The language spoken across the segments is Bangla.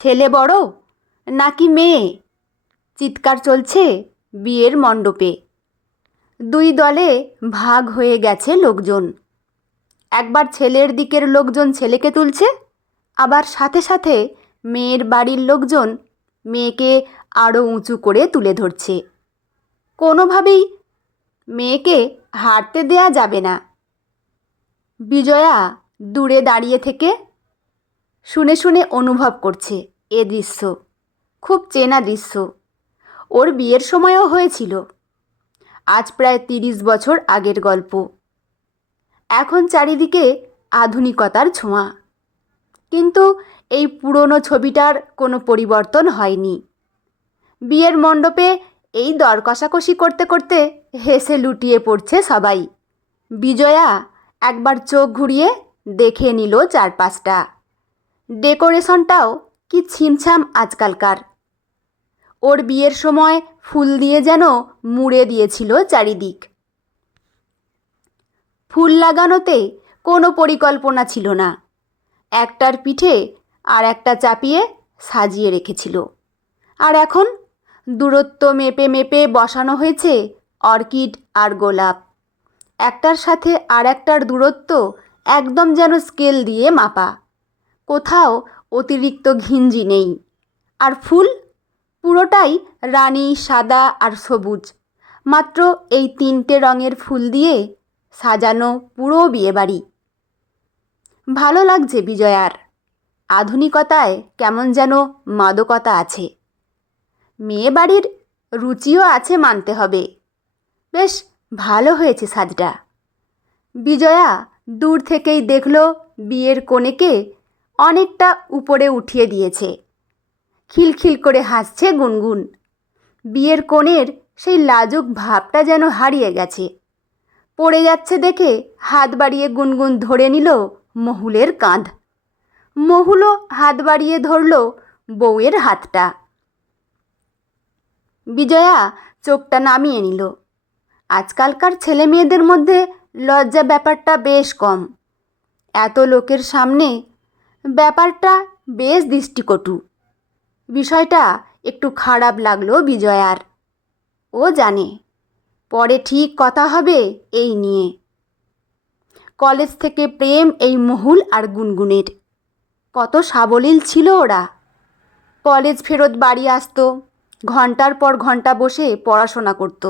ছেলে বড় নাকি মেয়ে? চিৎকার চলছে বিয়ের মণ্ডপে। দুই দলে ভাগ হয়ে গেছে লোকজন। একবার ছেলের দিকের লোকজন ছেলেকে তুলছে, আবার সাথে সাথে মেয়ের বাড়ির লোকজন মেয়েকে আরও উঁচু করে তুলে ধরছে। কোনোভাবেই মেয়েকে হাঁটতে দেয়া যাবে না। বিজয়া দূরে দাঁড়িয়ে থেকে শুনে শুনে অনুভব করছে এ দৃশ্য। খুব চেনা দৃশ্য। ওর বিয়ের সময়ও হয়েছিল। আজ প্রায় 30 বছর আগের গল্প। এখন চারিদিকে আধুনিকতার ছোঁয়া, কিন্তু এই পুরনো ছবিটার কোনো পরিবর্তন হয়নি। বিয়ের মণ্ডপে এই দর কষাকষি করতে করতে হেসে লুটিয়ে পড়ছে সবাই। বিজয়া একবার চোখ ঘুরিয়ে দেখে নিল চারপাশটা। ডেকোরেশনটাও কি ছিমছাম আজকালকার। ওর বিয়ের সময় ফুল দিয়ে যেন মুড়ে দিয়েছিল চারিদিক। ফুল লাগানোতে কোনো পরিকল্পনা ছিল না। একটার পিঠে আর একটা চাপিয়ে সাজিয়ে রেখেছিল। আর এখন দূরত্ব মেপে মেপে বসানো হয়েছে অর্কিড আর গোলাপ। একটার সাথে আর একটার দূরত্ব একদম যেন স্কেল দিয়ে মাপা। কোথাও অতিরিক্ত ঘিঞ্জি নেই। আর ফুল পুরোটাই রানী, সাদা আর সবুজ। মাত্র এই 3টে রঙের ফুল দিয়ে সাজানো পুরো বিয়েবাড়ি। ভালো লাগছে বিজয়ার। আধুনিকতায় কেমন যেন মাদকতা আছে। মেয়ে বাড়ির রুচিও আছে মানতে হবে। বেশ ভালো হয়েছে সাজটা। বিজয়া দূর থেকেই দেখল বিয়ের কনেকে অনেকটা উপরে উঠিয়ে দিয়েছে। খিলখিল করে হাসছে গুনগুন। বিয়ের কনের সেই লাজুক ভাবটা যেন হারিয়ে গেছে। পড়ে যাচ্ছে দেখে হাত বাড়িয়ে গুনগুন ধরে নিল মহুলের কাঁধ। মহুলও হাত বাড়িয়ে ধরল বউয়ের হাতটা। বিজয়া চোখটা নামিয়ে নিল। আজকালকার ছেলে মেয়েদের মধ্যে লজ্জা ব্যাপারটা বেশ কম। এত লোকের সামনে ব্যাপারটা বেশ দৃষ্টিকটু। বিষয়টা একটু খারাপ লাগলো বিজয়ার। ও জানে পরে ঠিক কথা হবে এই নিয়ে। কলেজ থেকে প্রেম এই মহুল আর গুনগুনের। কত সাবলীল ছিল ওরা। কলেজ ফেরত বাড়ি আসতো, ঘন্টার পর ঘন্টা বসে পড়াশোনা করত।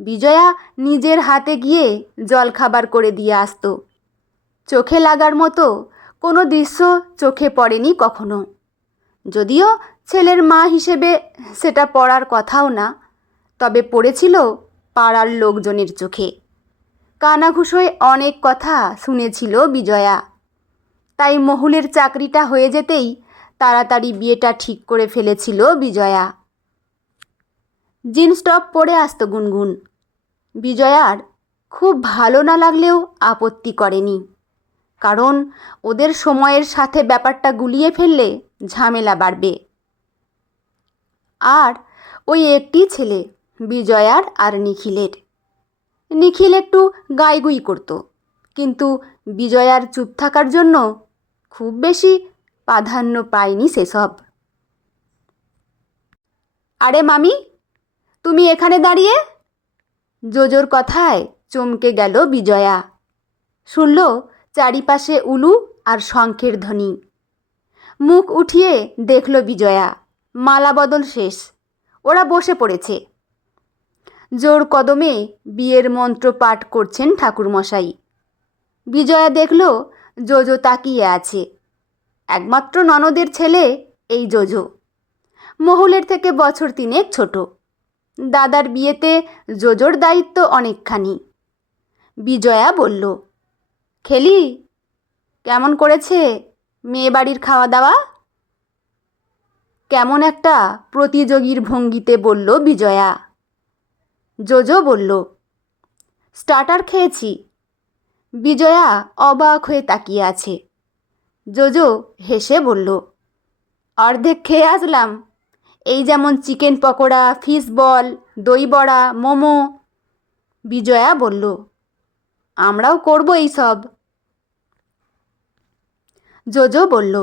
বিজয়া নিজের হাতে গিয়ে জলখাবার করে দিয়ে আসতো। চোখে লাগার মতো কোনো দৃশ্য চোখে পড়েনি কখনো। যদিও ছেলের মা হিসেবে সেটা পড়ার কথাও না, তবে পড়েছিল পাড়ার লোকজনের চোখে। কানাঘুষোয় অনেক কথা শুনেছিল বিজয়া। তাই মহুলের চাকরিটা হয়ে যেতেই তাড়াতাড়ি বিয়েটা ঠিক করে ফেলেছিল বিজয়া। জিন্স টপ পরে আসতো গুনগুন। বিজয়ার খুব ভালো না লাগলেও আপত্তি করেনি, কারণ ওদের সময়ের সাথে ব্যাপারটা গুলিয়ে ফেললে ঝামেলা বাড়বে। আর ওই একটি ছেলে, বিজয়ার আর নিখিলের। নিখিল একটু গাইগুই করত, কিন্তু বিজয়ার চুপ থাকার জন্য খুব বেশি প্রাধান্য পায়নি সেসব। আরে মামি, তুমি এখানে দাঁড়িয়ে? জোজোর কথায় চমকে গেল বিজয়া। শুনল চারিপাশে উলু আর শঙ্খের ধ্বনি। মুখ উঠিয়ে দেখল বিজয়া, মালা বদল শেষ। ওরা বসে পড়েছে। জোর কদমে বিয়ের মন্ত্র পাঠ করছেন ঠাকুরমশাই। বিজয়া দেখল জোজো তাকিয়ে আছে। একমাত্র ননদের ছেলে এই জোজো। মহুলের থেকে বছর 3 ছোট। দাদার বিয়েতে জোজোর দায়িত্ব অনেকখানি। বিজয়া বলল, খেলি, কেমন করেছে মেয়ে বাড়ির খাওয়া দাওয়া? কেমন একটা প্রতিযোগীর ভঙ্গিতে বলল বিজয়া। জোজো বলল, স্টার্টার খেয়েছি। বিজয়া অবাক হয়ে তাকিয়ে আছে। জোজো হেসে বলল, অর্ধেক খেয়ে আসলাম। এই যেমন চিকেন পকোড়া, ফিশ বল, দই বড়া, মোমো। বিজয়া বলল, আমরাও করব এই সব। জোজো বলল,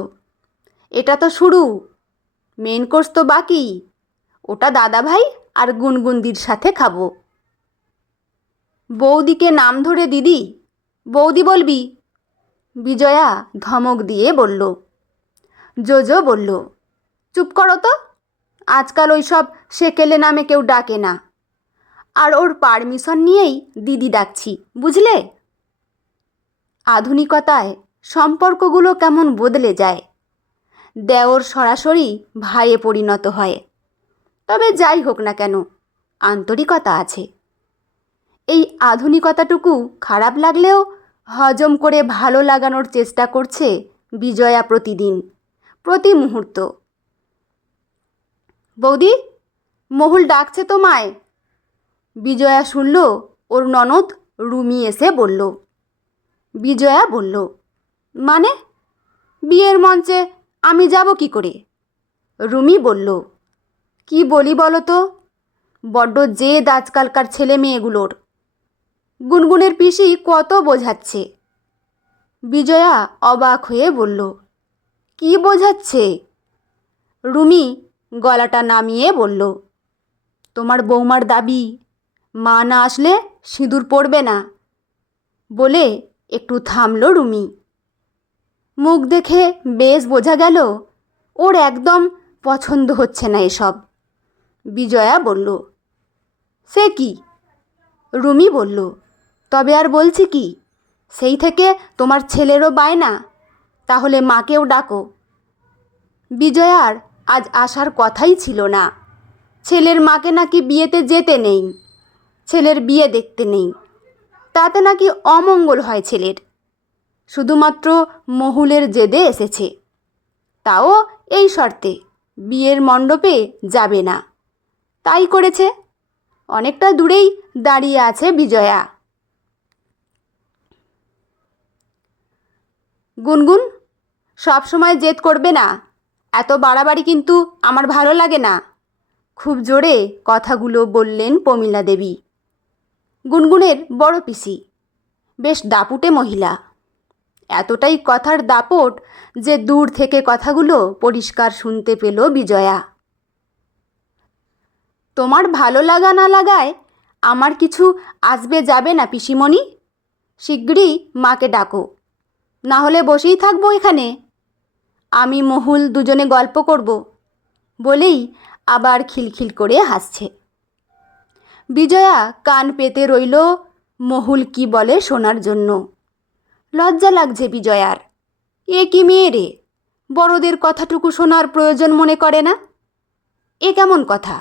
এটা তো শুরু, মেন কোর্স তো বাকি, ওটা দাদাভাই আর গুনগুনদির সাথে খাবো। বৌদিকে নাম ধরে দিদি বৌদি বলবি, বিজয়া ধমক দিয়ে বলল। জোজো বলল, চুপ করো তো, আজকাল ওই সব সেকেলে নামে কেউ ডাকে না, আর ওর পারমিশন নিয়েই দিদি ডাকছি, বুঝলে? আধুনিকতায় সম্পর্কগুলো কেমন বদলে যায়, দেওর সরাসরি ভাইয়ে পরিণত হয়। তবে যাই হোক না কেন, আন্তরিকতা আছে। এই আধুনিকতাটুকু খারাপ লাগলেও হজম করে ভালো লাগানোর চেষ্টা করছে বিজয়া প্রতিদিন, প্রতি মুহূর্ত। বৌদি, মহুল ডাকছে তোমায়। বিজয়া শুনল ওর ননদ রুমি এসে বলল। বিজয়া বলল, মানে? বিয়ের মঞ্চে আমি যাব কি করে? রুমি বলল, কি বলি বলো তো, বড্ড জেদ আজকালকার ছেলে মেয়েগুলোর। গুনগুনের পিসি কত বোঝাচ্ছে। বিজয়া অবাক হয়ে বলল, কি বোঝাচ্ছে? রুমি গলাটা নামিয়ে বলল, তোমার বৌমার দাবি মা না আসলে সিঁদুর পড়বে না। বলে একটু থামল রুমি। মুখ দেখে বেশ বোঝা গেল ওর একদম পছন্দ হচ্ছে না এসব। বিজয়া বলল, সে কি? রুমি বলল, তবে আর বলছি কি, সেই থেকে তোমার ছেলেরও বায়না, তাহলে মাকেও ডাকো। বিজয়ার আজ আসার কথাই ছিল না। ছেলের মাকে নাকি বিয়েতে যেতে নেই, ছেলের বিয়ে দেখতে নেই, তাতে নাকি অমঙ্গল হয় ছেলের। শুধুমাত্র মহুলের জেদে এসেছে, তাও এই শর্তে বিয়ের মণ্ডপে যাবে না। তাই করেছে। অনেকটা দূরেই দাঁড়িয়ে আছে বিজয়া। গুনগুন, সব সময় জেদ করবে না, এত বাড়াবাড়ি কিন্তু আমার ভালো লাগে না। খুব জোরে কথাগুলো বললেন প্রমীলা দেবী। গুনগুনের বড় পিসি, বেশ দাপুটে মহিলা। এতটাই কথার দাপট যে দূর থেকে কথাগুলো পরিষ্কার শুনতে পেল বিজয়া। তোমার ভালো লাগা না লাগায় আমার কিছু আসবে যাবে না পিসিমণি। শিগগিরই মাকে ডাকো, না হলে বসেই থাকবো এখানে। আমি মহুল দুজনে গল্প করব, বলেই আবার খিলখিল করে হাসছে। বিজয়া কান পেতে রইল মহুল কি বলে শোনার জন্য। লজ্জা লাগছে বিজয়ার। এ কি মেয়ে রে, বড়দের কথাটুকু শোনার প্রয়োজন মনে করে না? এ কেমন কথা?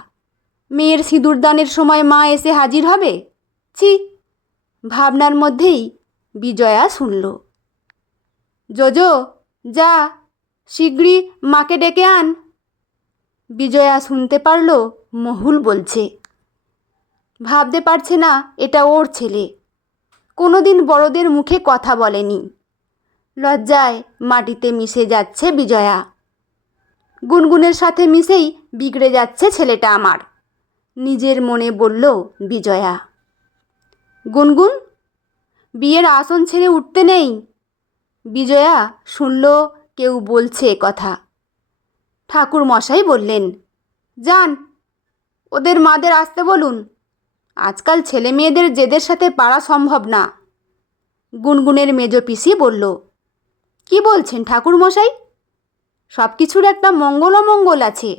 মেয়ের সিঁদুরদানের সময় মা এসে হাজির হবে? ছি! ভাবনার মধ্যেই বিজয়া শুনল। জোজো, যা, শিগগিরই মাকে ডেকে আন। বিজয়া শুনতে পারল মহুল বলছে। ভাবতে পারছে না এটা ওর ছেলে, কোনোদিন বড়দের মুখে কথা বলেনি। লজ্জায় মাটিতে মিশে যাচ্ছে বিজয়া। গুনগুনের সাথে মিশেই বিগড়ে যাচ্ছে ছেলেটা আমার, নিজের মনে বলল বিজয়া। গুনগুন, বিয়ের আসন ছেড়ে উঠতে নেই। বিজয়া শুনল কেউ বলছে কথা। ঠাকুর মশাই বললেন, যান, ওদের মাদের আসতে বলুন, আজকাল ছেলে মেয়েদের জেদের সাথে পারা সম্ভব না। গুনগুনের মেজ পিসি বলল, কি বলছেন ঠাকুর মশাই? সব কিছুর একটা মঙ্গল অমঙ্গল আছে।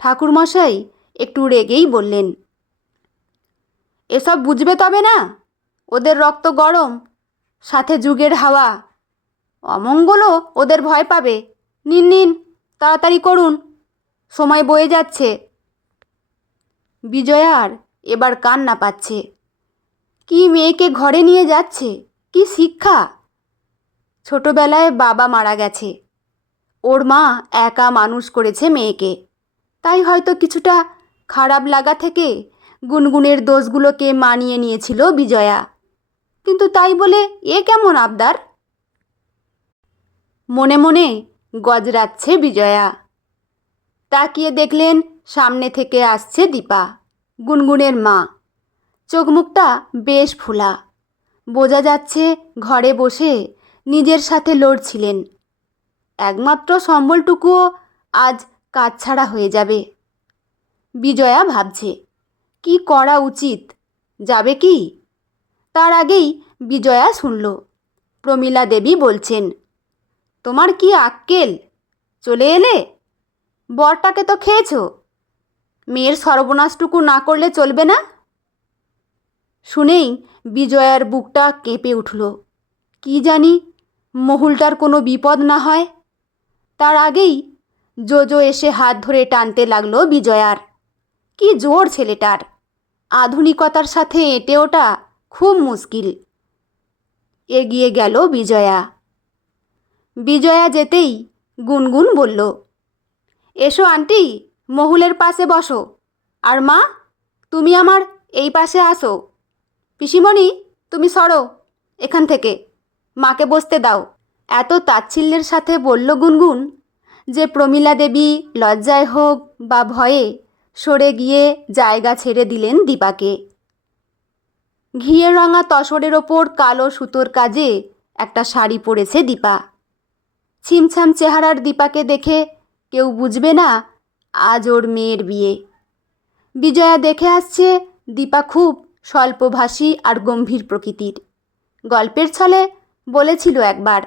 ঠাকুর মশাই একটু রেগেই বললেন, এসব বুঝবে তবে না, ওদের রক্ত গরম, সাথে যুগের হাওয়া, অমঙ্গলও ওদের ভয় পাবে। নিন নিন, তাড়াতাড়ি করুন, সময় বয়ে যাচ্ছে। বিজয়ার এবার কান্না পাচ্ছে। কি মেয়েকে ঘরে নিয়ে যাচ্ছে, কি শিক্ষা! ছোটবেলায় বাবা মারা গেছে, ওর মা একা মানুষ করেছে মেয়েকে। তাই হয়তো কিছুটা খারাপ লাগা থেকে গুনগুনের দোষগুলোকে মানিয়ে নিয়েছিল বিজয়া। কিন্তু তাই বলে এ কেমন আবদার? মনে মনে গজরাচ্ছে বিজয়া। তাকিয়ে দেখলেন সামনে থেকে আসছে দীপা, গুনগুনের মা। চোখ মুখটা বেশ ফোলা, বোঝা যাচ্ছে ঘরে বসে নিজের সাথে লড়ছিলেন। একমাত্র সম্বলটুকুও আজ কাছছাড়া হয়ে যাবে। বিজয়া ভাবছে কি করা উচিত, যাবে কি? তার আগেই বিজয়া শুনল প্রমীলা দেবী বলছেন, তোমার কি আক্কেল, চলে এলে? বরটাকে তো খেয়েছ, মেয়ের সর্বনাশটুকু না করলে চলবে না। শুনেই বিজয়ার বুকটা কেঁপে উঠল। কি জানি মহুলটার কোনো বিপদ না হয়। তার আগেই জোজো এসে হাত ধরে টানতে লাগলো বিজয়ার। কি জোর ছেলেটার, আধুনিকতার সাথে এঁটে ওঠা খুব মুশকিল। এগিয়ে গেল বিজয়া। বিজয়া যেতেই গুনগুন বলল, এসো আন্টি, মহুলের পাশে বসো। আর মা, তুমি আমার এই পাশে আসো। পিসিমণি, তুমি সরো এখান থেকে, মাকে বসতে দাও। এত তাচ্ছিল্যের সাথে বলল গুনগুন যে প্রমীলা দেবী লজ্জায় হোক বা ভয়ে সরে গিয়ে জায়গা ছেড়ে দিলেন দীপাকে। ঘিয়ে রঙা তসরের ওপর কালো সুতোর কাজে একটা শাড়ি পরেছে দীপা। ছিমছাম চেহারার দীপাকে দেখে কেউ বুঝবে না আজ ওর মেয়ের বিয়ে। বিজয়া দেখে আসছে দীপা খুব স্বল্পভাষী আর গম্ভীর প্রকৃতির। গল্পের ছলে বলেছিল একবার,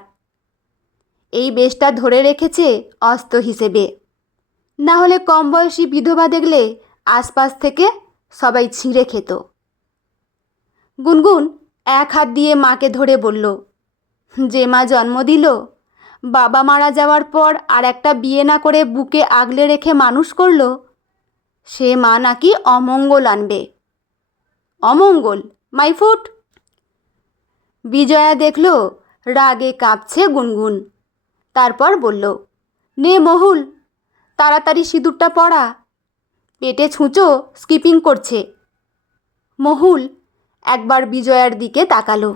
এই বেশটা ধরে রেখেছে অস্ত্র হিসেবে, না হলে কম বয়সী বিধবা দেখলে আশপাশ থেকে সবাই ছিঁড়ে খেত। গুনগুন এক হাত দিয়ে মাকে ধরে বলল, যে মা জন্ম দিল, বাবা মারা যাওয়ার পর আর একটা বিয়ে না করে বুকে আগলে রেখে মানুষ করলো, সে মা নাকি অমঙ্গল আনবে। অমঙ্গল? My foot! বিজয়া দেখল রাগে কাঁপছে গুনগুন। তারপর বলল, নে মহুল, তাড়াতাড়ি সিঁদুরটা পরা, পেটে ছুঁচো স্কিপিং করছে। মহুল একবার বিজয়ার দিকে তাকালো।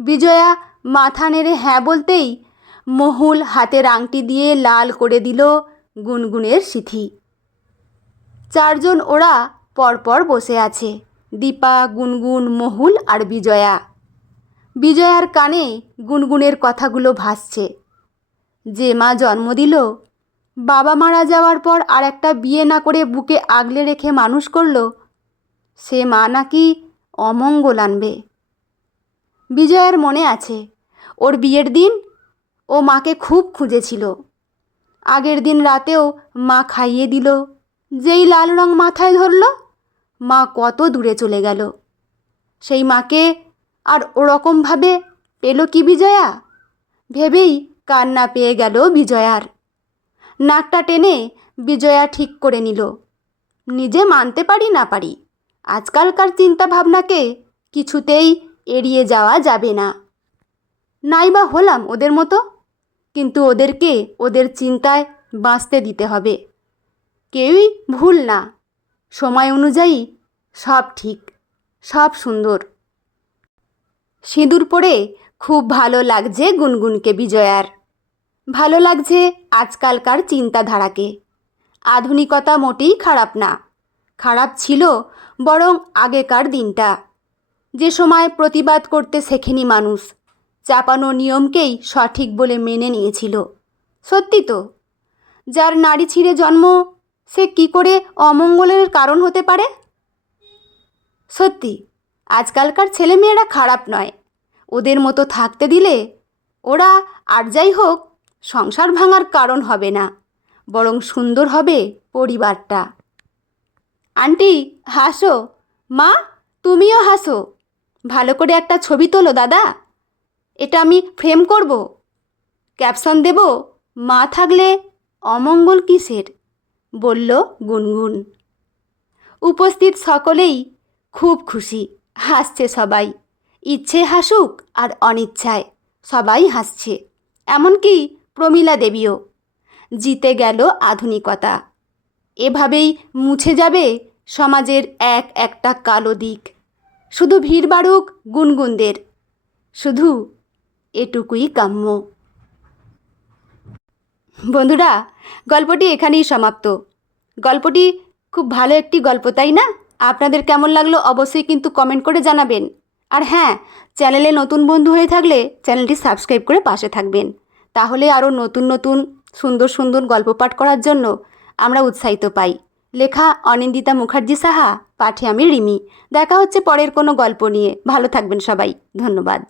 বিজয়া মাথা নেড়ে হ্যাঁ বলতেই মহুল হাতের আংটি দিয়ে লাল করে দিল গুনগুনের সিঁথি। চারজন ওরা পরপর বসে আছে, দীপা, গুনগুন, মহুল আর বিজয়া। বিজয়ার কানে গুনগুনের কথাগুলো ভাসছে, যে মা জন্ম দিল, বাবা মারা যাওয়ার পর আর একটা বিয়ে না করে বুকে আগলে রেখে মানুষ করলো, সে মা নাকি অমঙ্গল আনবে। বিজয়ার মনে আছে ওর বিয়ের দিন ও মাকে খুব খুঁজেছিল। আগের দিন রাতেও মা খাইয়ে দিল, যেই লাল রং মাথায় ধরল, মা কত দূরে চলে গেল। সেই মাকে আর ওরকমভাবে পেল কি বিজয়া? ভেবেই কান্না পেয়ে গেল বিজয়ার। নাকটা টেনে বিজয়া ঠিক করে নিল, নিজে মানতে পারি না পারি, আজকালকার চিন্তা ভাবনাকে কিছুতেই এড়িয়ে যাওয়া যাবে না। নাইবা হলাম ওদের মতো, কিন্তু ওদেরকে ওদের চিন্তায় বাঁচতে দিতে হবে। কেউই ভুল না, সময় অনুযায়ী সব ঠিক, সব সুন্দর। সিঁদুর পরে খুব ভালো লাগছে গুনগুনকে বিজয়ার। ভালো লাগছে আজকালকার চিন্তাধারাকে। আধুনিকতা মোটেই খারাপ না, খারাপ ছিল বরং আগেকার দিনটা, যে সময় প্রতিবাদ করতে শেখেনি মানুষ, চাপানো নিয়মকেই সঠিক বলে মেনে নিয়েছিল। সত্যি তো, যার নারী ছিঁড়ে জন্ম, সে কি করে অমঙ্গলের কারণ হতে পারে? সত্যি আজকালকার ছেলেমেয়েরা খারাপ নয়, ওদের মতো থাকতে দিলে ওরা আর যাই হোক সংসার ভাঙার কারণ হবে না, বরং সুন্দর হবে পরিবারটা। আন্টি হাসো, মা তুমিও হাসো, ভালো করে একটা ছবি তোলো দাদা, এটা আমি ফ্রেম করব, ক্যাপশন দেব, মা থাকলে অমঙ্গল কিসের, বলল গুনগুন। উপস্থিত সকলেই খুব খুশি, হাসছে সবাই, ইচ্ছে হাসুক আর অনিচ্ছায় সবাই হাসছে, এমনকি প্রমীলা দেবীও। জিতে গেল আধুনিকতা। এভাবেই মুছে যাবে সমাজের এক একটা কালো দিক। শুধু ভিড় বাড়ুক গুনগুনদের, শুধু এটুকুই কাম্য। বন্ধুরা, গল্পটি এখানেই সমাপ্ত। গল্পটি খুব ভালো একটি গল্প, তাই না? আপনাদের কেমন লাগলো অবশ্যই কিন্তু কমেন্ট করে জানাবেন। আর হ্যাঁ, চ্যানেলে নতুন বন্ধু হয়ে থাকলে চ্যানেলটি সাবস্ক্রাইব করে পাশে থাকবেন, তাহলে আরও নতুন নতুন সুন্দর সুন্দর গল্প পাঠ করার জন্য আমরা উৎসাহিত পাই। লেখা অনিন্দিতা মুখার্জি সাহা, পাঠে আমি রিমি। দেখা হচ্ছে পরের কোনো গল্প নিয়ে। ভালো থাকবেন সবাই। ধন্যবাদ।